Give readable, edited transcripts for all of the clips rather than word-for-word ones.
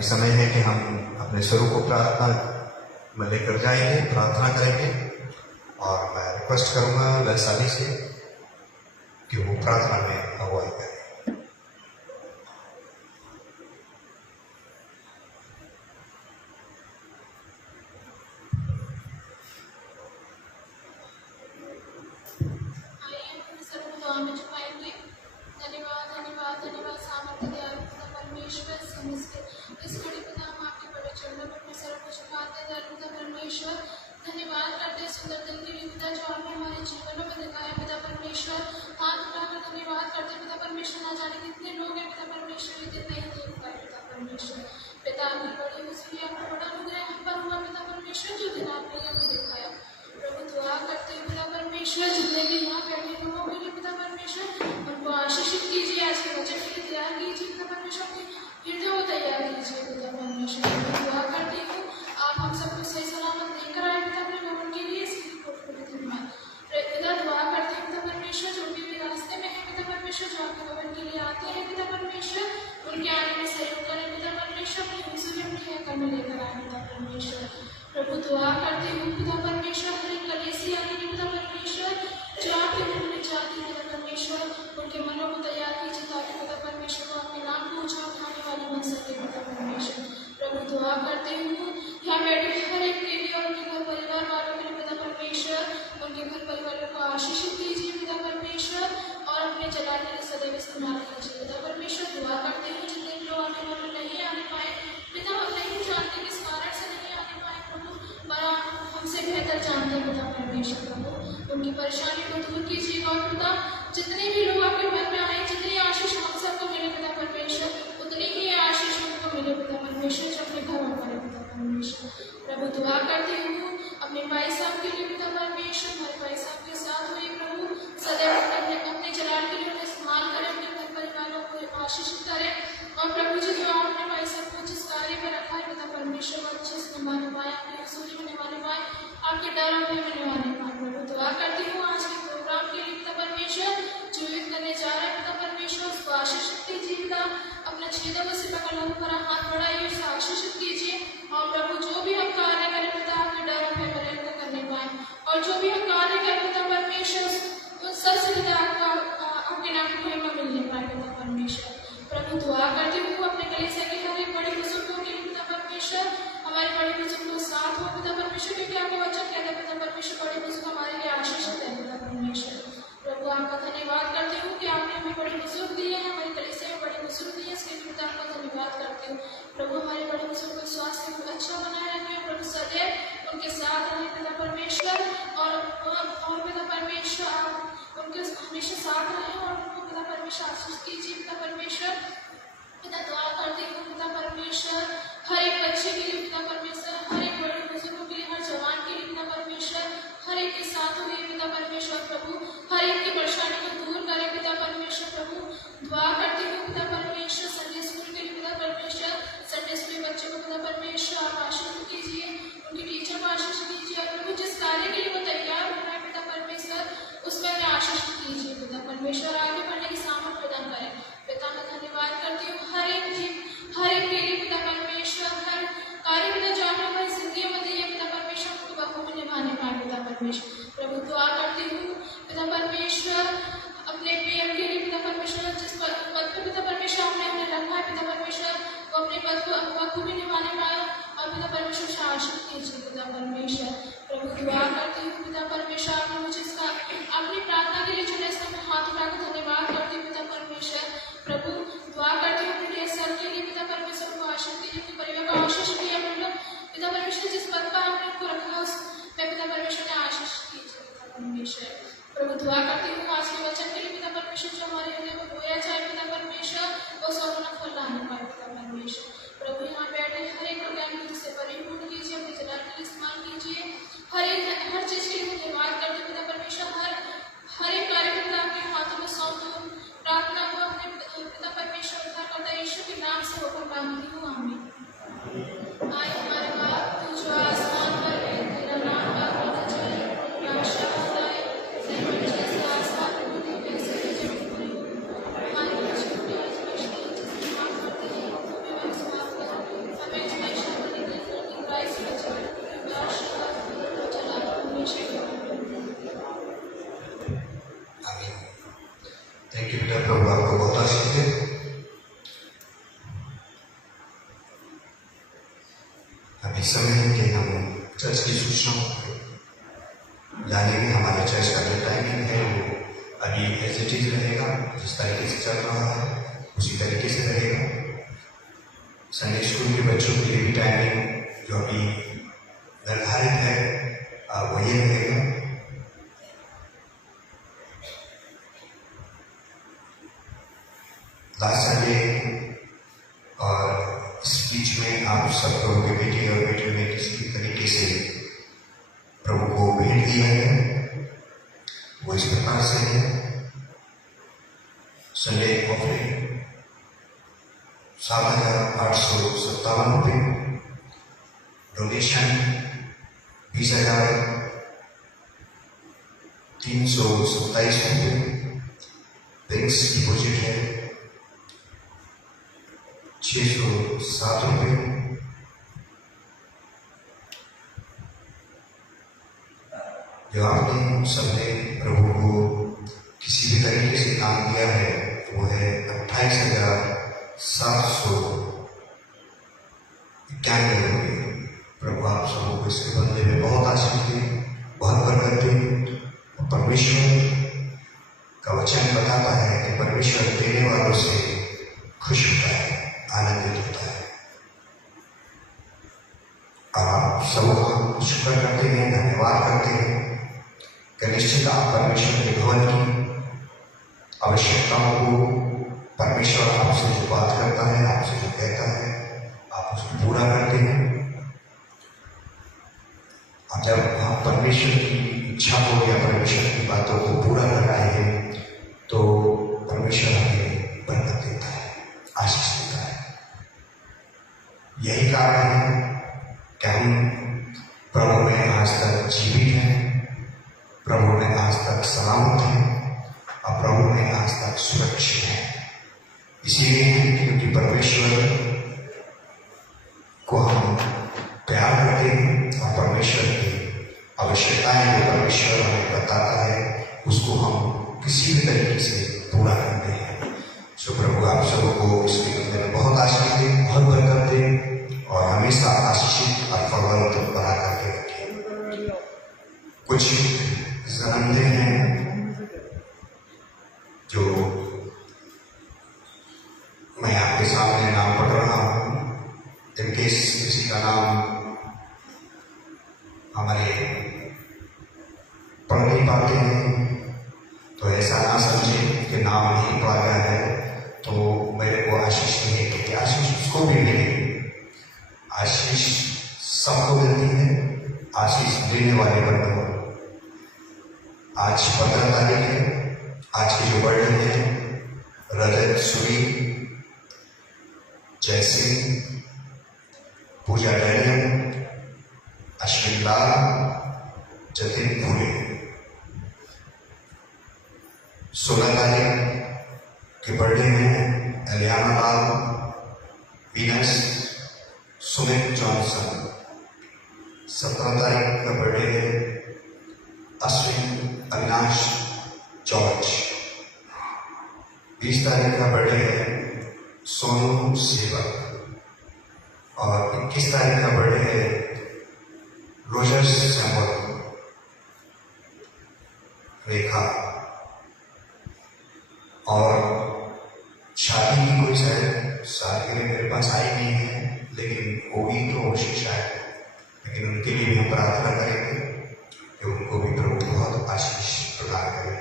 अभी समय है कि हम अपने स्वरूप को प्रार्थना में लेकर जाएंगे, प्रार्थना करेंगे। और मैं रिक्वेस्ट करूंगा वैशाली से कि वो प्रार्थना में अगुवाई करें। धन्यवाद करते सुंदर दिन के लिए पिता जो आपने हमारे जीवनों में दिखाया पिता परमेश्वर। हाथ उठाकर धन्यवाद करते पिता परमेश्वर। ना जाने कितने लोग हैं पिता परमेश्वर ये दिन नहीं देख पाए पिता परमेश्वर। पिता आपकी बड़ी उसकी आपका बड़ा अनुग्रह हम पर हुआ पिता परमेश्वर जो दिन आपने हमें दिखाया। प्रभु दुआ करते हैं पिता परमेश्वर जितने भी यहाँ बैठे लोगों के लिए पिता परमेश्वर उनको आशीषित कीजिए। आज के वचन के लिए तैयार कीजिए पिता परमेश्वर की हृदय को तैयार कीजिए पिता परमेश्वर। दुआ करती हूँ आप हम सबको सही सलामत लेकर आए पिता अपने भवन के लिए इसके लिए धन्यवाद। पिता दुआ करते हैं पिता परमेश्वर जो भी रास्ते में है पिता परमेश्वर जो आपके भवन के लिए आते हैं पिता परमेश्वर उनके आने में सहयोग करें पिता परमेश्वर। अपनी सूर्य अपनी कर्म लेकर आए पिता परमेश्वर। प्रभु दुआ करते हूँ पिता परमेश्वर हर एक कलीसिया के लिए पिता परमेश्वर जो आपके मन में जाती है पिता परमेश्वर उनके मनों को तैयार कीजिए ताकि पिता परमेश्वर को आपके नाम को ऊंचा उठाने वाली बन सके पिता परमेश्वर। प्रभु दुआ करते हूँ यहाँ बैठे हर एक देवी और उनके घर परिवार वालों के लिए पिता परमेश्वर उनके घर परिवार को आशीषित कीजिए पिता परमेश्वर और अपने जलाल के लिए सदैव इस्तेमाल कीजिए पिता परमेश्वर। दुआ करते हैं जितने लोग आने वाले नहीं आने पाए पिता हम नहीं जानते किस कारण से नहीं आने पाए प्रभु पर आप हमसे बेहतर जानते हैं पिता परमेश्वर। प्रभु उनकी परेशानी को दूर कीजिएगा और पिता जितने भी लोग आपके घर में आए जितनी आशीष हम सबको मिले पिता परमेश्वर उतनी ही आशीष उनको मिले पिता परमेश्वर जो अपने घर में पड़े पिता परमेश्वर। प्रभु दुआ करते हूँ अपने भाई साहब के लिए पिता परमेश्वर हमारे भाई साहब के साथ हुए प्रभु सदैव अपने जलाल के लिए उन्हें इस्तेमाल करें अपने घर परिवारों को आशीषित करें और प्रभु जी जो आपने भाई साहब को जिस कार्य में रखा है पिता परमेश्वर को अच्छे से निभाने पाए अपने सूर्य में निभाने पाए आपके डर में निभाने पाए। प्रभु दुआ करती हूँ आज के प्रोग्राम के लिए पिता परमेश्वर जो करने जा रहे हैं पिता परमेश्वर उसको आशीषित कीजिए पिता अपना छेदों से पकड़ पर हाथ बढ़ाइए उसे आशीषित कीजिए और प्रभु जो भी हम कार्य करें पिता आपके डर में बने करने पाए और जो भी हम कार्य करें पिता परमेश्वर उन सबसे पिता आपके नाम की महिमा मिलने पाए पिता परमेश्वर। प्रभु दुआ करती हूँ अपने कलीसिया के हर एक बड़े बुजुर्गों के लिए पिता परमेश्वर हमारे बड़े बुजुर्गों के साथ हो पिता परमेश्वर क्योंकि आपका वचन कहता है पिता परमेश्वर बड़े बुजुर्ग हमारे लिए आशीषित है पिता परमेश्वर। प्रभु आपका धन्यवाद करती हूँ कि आपने हमें बड़े बुजुर्ग दिए हैं हमारी कलीसिया में बड़े बुजुर्ग दिए इसके लिए पिता आपका धन्यवाद करती हूँ। प्रभु हमारे बड़े बुजुर्ग को स्वास्थ्य को अच्छा बनाए रखें प्रभु सदैव उनके साथ रहें पिता परमेश्वर और पिता परमेश्वर आप उनके हमेशा साथ रहें और उनको पिता परमेश्वर आशीष कीजिए पिता परमेश्वर। पिता दुआ करती हूँ पिता परमेश्वर हर एक बच्चे के लिए पिता परमेश्वर हर एक बड़े बुजुर्गों के लिए हर जवान के लिए पिता परमेश्वर हर एक के साथ हुए पिता परमेश्वर प्रभु हर एक की परेशानी को दूर करें पिता परमेश्वर। प्रभु दुआ करती हूँ पिता परमेश्वर संडे स्कूल के लिए पिता परमेश्वर संडे स्कूल बच्चों को पिता परमेश्वर आप आशीष कीजिए उनके टीचर को आशीष कीजिए और प्रभु जिस कार्य के लिए वो तैयार हो रहा है पिता परमेश्वर उसमें हमें आशीष कीजिए पिता परमेश्वर आगे बढ़ने की सामर्थ प्रदान करें पिता मैं धन्यवाद करती हूँ हर एक के लिए पिता परमेश्वर हर कार्य पिता जो आपने हमारी जिंदगी में दी है पिता परमेश्वर उनको बखूबी निभाने पाए पिता परमेश्वर। प्रभु दुआ करती हूँ पिता परमेश्वर अपने पीएम के लिए पिता परमेश्वर जिस पद पर पिता परमेश्वर आपने हमें रखा है पिता परमेश्वर वो अपने पद को बखूबी निभाने पाए और पिता परमेश्वर से आशीष कीजिए पिता परमेश्वर। प्रभु दुआ करती हूँ पिता परमेश्वर आपने मुझे इसका अपनी प्रार्थना के लिए चुने इसका मैं हाथ उठाकर धन्यवाद करती हूँ पिता परमेश्वर। प्रभु दुआ करती हूँ अपने सर के लिए पिता परमेश्वर को आशीष कीजिए अपने परिवार को आशीष किया मतलब पिता परमेश्वर जिस पद पर आपने उनको रखा उस मैं पिता परमेश्वर ने आशीष कीजिए पिता परमेश्वर। प्रभु दुआ करती हूँ आज के वचन के लिए पिता परमेश्वर जो हमारे हृदय में बोया जाए पिता परमेश्वर वो सौना फल लाने पाए पिता परमेश्वर। प्रभु यहाँ बैठे हर एक प्रोग्राम से परिपूर्ण कीजिए अपने जलाल के लिए इस्तेमाल कीजिए हर चीज़ के लिए धन्यवाद करते पिता परमेश्वर हर एक कार्य पिता आपके हाथों में सौंप दूँ अभी समय है कि हम चर्च की सूचनाओं पर जानेंगे। हमारे चर्च का जो टाइमिंग है वो अभी एज इट इज रहेगा, जिस तरीके से चल रहा है उसी तरीके से रहेगा। संडे स्कूल के बच्चों के लिए भी टाइमिंग जो अभी निर्धारित है वही रहेगा। लास्ट संडे और इस बीच में आप सब लोगों के बेटे और बेटे ने किसी भी तरीके से प्रभु को भेंट दिया है, वो इस प्रकार से है। संडे ऑफरिंग 7,857 रुपये, डोनेशन 20,327 रुपये, बैंक्स डिपोजिट है 607 रुपये। जो आपने सबने प्रभु को किसी भी तरीके से काम दिया है वो है 28,791 रुपये। प्रभु आप सबको इसके बदले में बहुत आशीष दे, बहुत बरकत दे। और परमेश्वर का वचन बताता है कि परमेश्वर देने वालों से खुश होता है, आनंदित होता है। आप सबको शुक्र करते हैं, धन्यवाद करते हैं कि निश्चित आप परमेश्वर के भवन की आवश्यकताओं को परमेश्वर आपसे जो बात करता है, आपसे जो कहता है, आप उसको पूरा करते हैं। और जब हम परमेश्वर की इच्छा को या परमेश्वर की बातों को पूरा कर रहे हैं तो परमेश्वर हमें बरकत देता है, आशीष देता है। यही कारण है कि हम प्रभु में आज तक जीवित हैं, प्रभु में आज तक सलामत हैं और प्रभु में आज तक सुरक्षित हैं। इसीलिए क्योंकि परमेश्वर को हम प्यार करते हैं और परमेश्वर की आवश्यकताएं जो परमेश्वर हमें बताता है उसको हम किसी भी तरीके से पूरा करते हैं। सो प्रभु आप सबको इसके बदले में बहुत आशीष दे, बहुत बरकत दे और हमेशा आशीषित और फलवंत बना करके रखें। कुछ जन्मदिन हैं जो मैं आपके सामने नाम पढ़ रहा हूँ। इनके किसी का नाम हमारे पढ़ नहीं पाते हैं तो ऐसा ना समझे कि नाम नहीं पढ़ा गया है तो मेरे को आशीष मिलेगी, आशीष उसको भी मिलेगी। आशीष सबको मिलती है, आशीष देने वाले पर बनो। आज 15 तारीख है, आज के जो बर्थडे है रजत सुरी, जयसिंह, पूजा डैनियल, अश्विन लाल, जतिन फूले। 16 तारीख के बर्थडे में एलियाना लाल, वीनस, सुमित जॉनसन। 17 तारीख का बर्थडे है अश्विन अविनाश जॉर्ज। 20 तारीख का बर्थडे है सोनू सेवक और 21 तारीख का बर्थडे है रोजर सैमुअल रेखा। और शादी की कोई शायद सालगिरह मेरे पास आई नहीं है, लेकिन होगी तो अवश्य शायद, लेकिन उनके लिए हम प्रार्थना करेंगे कि उनको भी प्रभु बहुत आशीष प्रदान करें।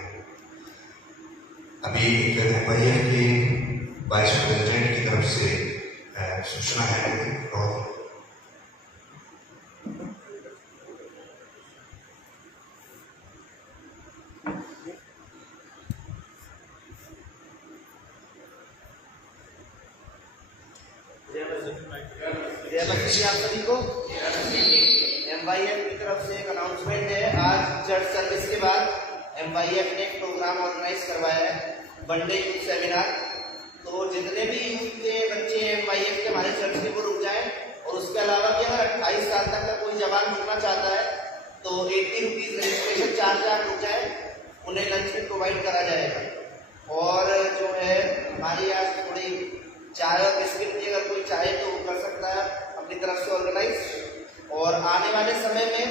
अभी भैया के वाइस प्रेसिडेंट की तरफ से सूचना है और आप सभी को MYF की तरफ से एक अनाउंसमेंट है। आज चर्च सर्विस के बाद MYF ने एक प्रोग्राम ऑर्गेनाइज करवाया है, वनडे यूथ सेमिनार। तो जितने भी यूथ के बच्चे MYF के हमारे चर्च के वो रुक जाएं और उसके अलावा भी अगर 28 साल तक का कोई जवान रुकना चाहता है तो 80 रुपीज रजिस्ट्रेशन चार्ज आप रुक जाए, उन्हें लंच भी प्रोवाइड करा जाएगा। और जो है हमारी आज थोड़ी चाय और बिस्किट भी अगर कोई चाहे तो वो कर सकता है अपनी तरफ से ऑर्गेनाइज। आने वाले समय में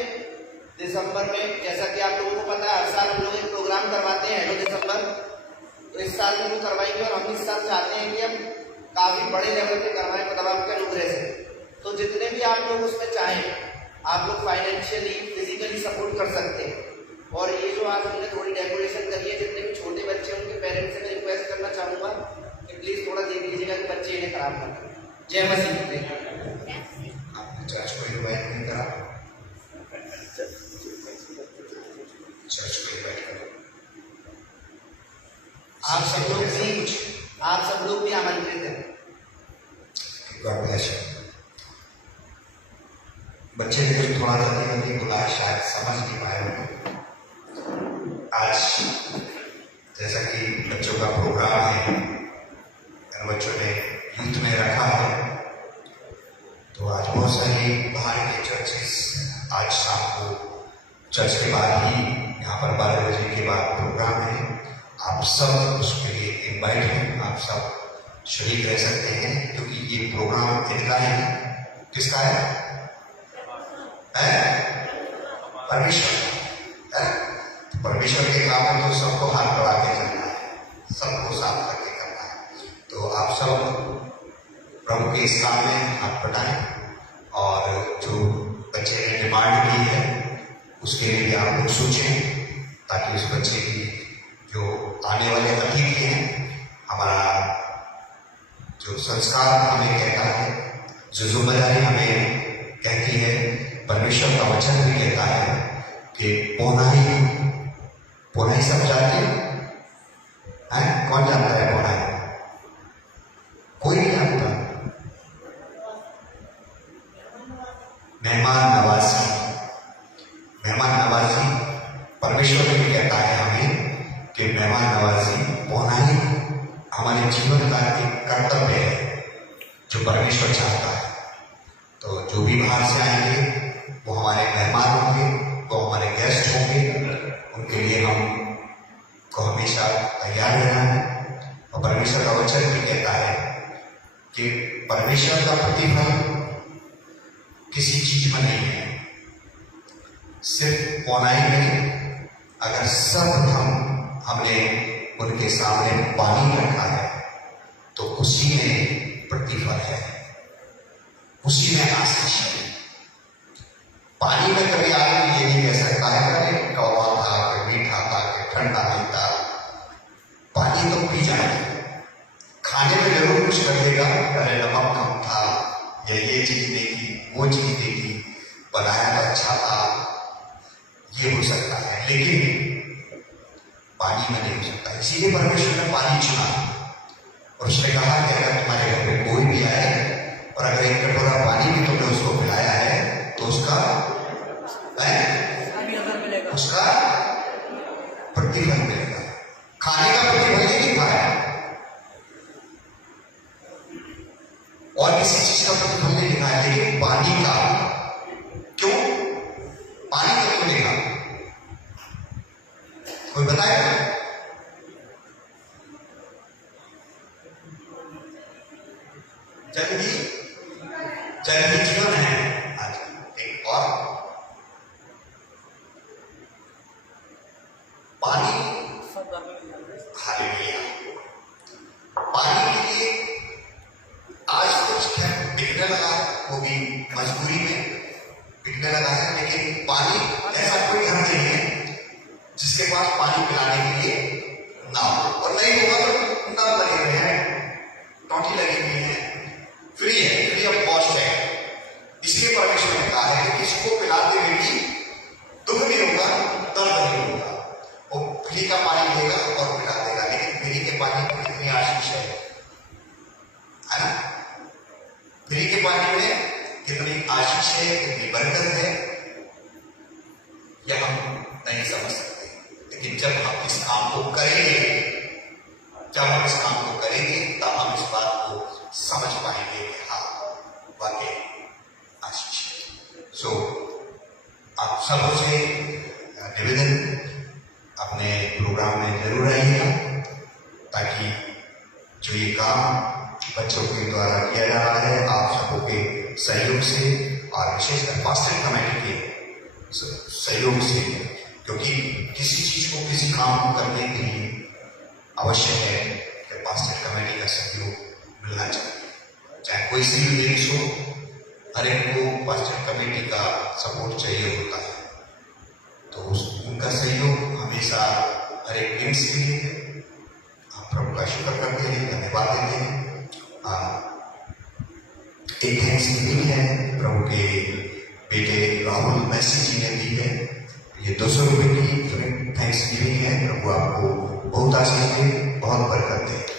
दिसंबर में, जैसा कि आप लोगों को पता है, हर साल हम लोग एक प्रोग्राम करवाते हैं हेलो दिसंबर, तो इस साल भी करवाएंगे और हम इस साल चाहते हैं कि हम काफ़ी बड़े लेवल पे करवाएं खुदा के अनुग्रह से। तो जितने भी आप लोग उसमें चाहें, आप लोग फाइनेंशियली फिजिकली सपोर्ट कर सकते हैं। और ये जो आज हमने थोड़ी डेकोरेशन करी है, जितने भी छोटे बच्चे हैं उनके पेरेंट्स से मैं रिक्वेस्ट करना चाहूँगा कि प्लीज़ थोड़ा देख लीजिएगा कि बच्चे इन्हें खराब ना करें। जय मसीह। आपने चर्च को इन्वाइट नहीं करा, चर्च को इन्वाइट करो। आप सब लोग भी आमंत्रित हैं। God bless you. बच्चे ने जो थोड़ा जल्दी बोला शायद समझ नहीं पाए होंगे। आज जैसा कि बच्चों का प्रोग्राम है, बच्चों ने यूथ में रखा है, तो आज बहुत सारी बाहर के चर्चेस आज शाम को चर्च के बाद ही यहाँ पर 12 बजे के बाद प्रोग्राम है। आप सब उसके लिए इनवाइट हैं, आप सब शरीक रह सकते हैं, क्योंकि ये प्रोग्राम इनका है। किसका है? परमेश्वर है। परमेश्वर के काम में तो सबको हाथ बढ़ा के चलना है, सबको साथ करके करना है। तो आप सब प्रभु के इस काम में हाथ बढ़ाएं, और जो बच्चे ने डिमांड की है उसके लिए आप लोग सोचें, ताकि उस बच्चे की जो आने वाले अतिथि हैं, हमारा जो संस्कार हमें कहता है, जो जिम्मेदारी हमें कहती है, परमेश्वर का वचन भी कहता है कि पौनाई सब जानते हैं? कौन जानता है पौनाई? कोई नहीं जानता। मेहमान नवाजी परमेश्वर भी कहता है हमें कि मेहमान नवाजी पौनाई हमारे जीवन का एक कर्तव्य है जो परमेश्वर चाहता है। तो जो भी बाहर से आएंगे वो हमारे मेहमान होंगे, वो हमारे गेस्ट होंगे, उनके लिए हमको हमेशा तैयार रहना है। और परमेश्वर का वचन भी कहता है कि परमेश्वर का प्रतिफल किसी चीज में नहीं है, सिर्फ पौनाई में। अगर सब हमने उनके सामने पानी रखा है तो उसी में प्रतिफल है, उसी में आशीष है। पानी में कभी आदमी ये नहीं कह सकता है अरे कौवा था, कोई मीठा था, कोई ठंडा नहीं था। पानी तो पी जाए, खाने में जरूर कुछ लगेगा, अरे नमक कम था, या ये चीज देखी, वो चीज देखी, बनाया तो अच्छा था, ये हो सकता है, लेकिन पानी में नहीं हो सकता। इसीलिए परमेश्वर ने पानी चुना, और उसने कहा कि अगर तुम्हारे घर में कोई भी आए और अगर एक कटोरा पानी भी तुमने उसको पिलाया है तो उसका प्रतिफल मिलेगा। खाने का प्रतिफल नहीं खाया, और किसी चीज का प्रतिफल नहीं दिखाया, लेकिन पानी का क्यों? पानी का क्यों देखा? कोई बताएगा? जल ही जीवन है। आज एक और पानी, हालेलुया। पानी के लिए आज कुछ बिकने लगा है, वो भी मजबूरी में बिकने लगा है, लेकिन पानी ऐसा कोई घर नहीं है जिसके पास पानी पिलाने के लिए ना हो, और नहीं होगा तो नल लगे हुए हैं, टोटी लगी हुई है, फ्री है, फ्री ऑफ कॉस्ट है। इसलिए परमेश्वर ने कहा है कि किसको पिलाते हुए भी दुख नहीं होगा, दर्द नहीं होगा। वो फ्री का पानी देगा और पिला देगा, लेकिन फ्री के पानी में कितनी आशीष है ना? फ्री के पानी में कितनी आशीष है, कितनी बरकत है, यह हम नहीं समझ सकते। लेकिन जब हम इस काम को करेंगे, तब हम इस बात को समझ पाएंगे कि हाँ वाकई आशीष है। सो आप सब से निवेदन, अपने प्रोग्राम में जरूर आइएगा, ताकि जो ये काम बच्चों के द्वारा किया जा रहा है, आप सबों के सहयोग से और विशेषकर पास्टर कमेटी के सहयोग से, क्योंकि किसी चीज को, किसी काम को करने के लिए आवश्यक है कि पास्टर कमेटी का सहयोग मिलना चाहिए। चाहे कोई सहयोग हो, हर एक को पास्टर कमेटी का सपोर्ट चाहिए होता है, तो उनका सहयोग हमेशा हर एक टीम से मिलेगा। प्रभु का शुक्र करते हैं, धन्यवाद देते हैं। एक थैंक्स गिविंग है प्रभु के बेटे राहुल मैसी जी ने दी है। ये 200 रुपए की थैंक्स गिविंग है। प्रभु आपको बहुत आशीष दे, बहुत बरकत दे।